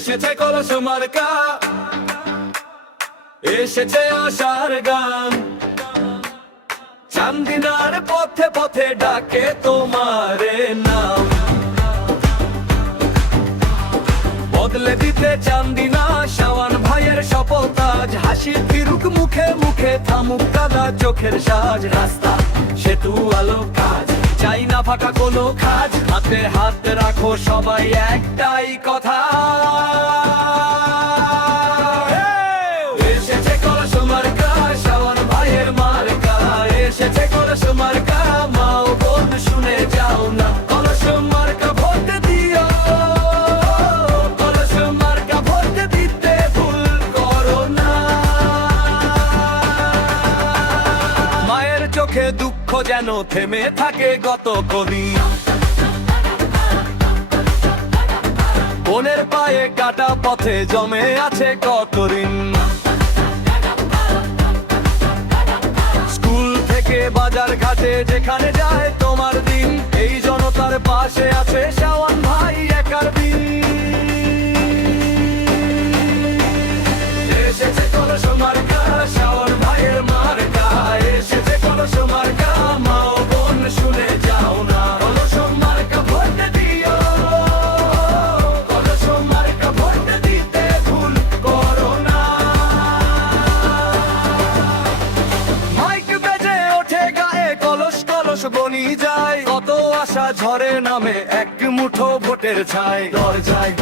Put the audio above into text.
এসেছে কলস মার্কা, এসেছে আশার গান, চান্দিনার পথে পথে ডাকে তোমারে নাম। বদলে দিতে চান্দিনা শাওন ভাইয়ের শপথ আজ, হাসি ফিরুক মুখে মুখে, থামুক কাদা চোখের সাজ। রাস্তা সেতু আলো কাজ, চাই না ফাঁকা কোনো খাজ, হাতে হাত রাখো সবাই একটাই কথা। এসেছে কলস মার্কা, শাওন ভাইয়ের মার্কা, এসেছে কলস মার্কা, মা ও বোন শুনে যাও না, কলস মার্কা ভোট দিও, কলস মার্কা ভোট দিতে ভুল করো না। মায়ের চোখে দুঃখ যেন থেমে থাকে গত কবি, বোনের পায়ে কাটা পথে জমে আছে কত ঋণ। স্কুল থেকে বাজার ঘাটে যেখানে যায় তোমার দিন, এই জনতার পাশে আছে শাওন ভাই একার দিন। এসেছে কলস মার্কা, শাওন ভাইয়ের মার্কা, এসেছে কলস মার্কা, মা ও বোন শুনে যাও না, কলস মার্কা ভোট দিও, কলস মার্কা ভোট দিতে ভুল করো না। মাইক বেজে ওঠে গায়ে, কলস কলস বনি যায়, কত আশা ঝরে নামে এক মুঠো ভোটের ছাই। দরজায়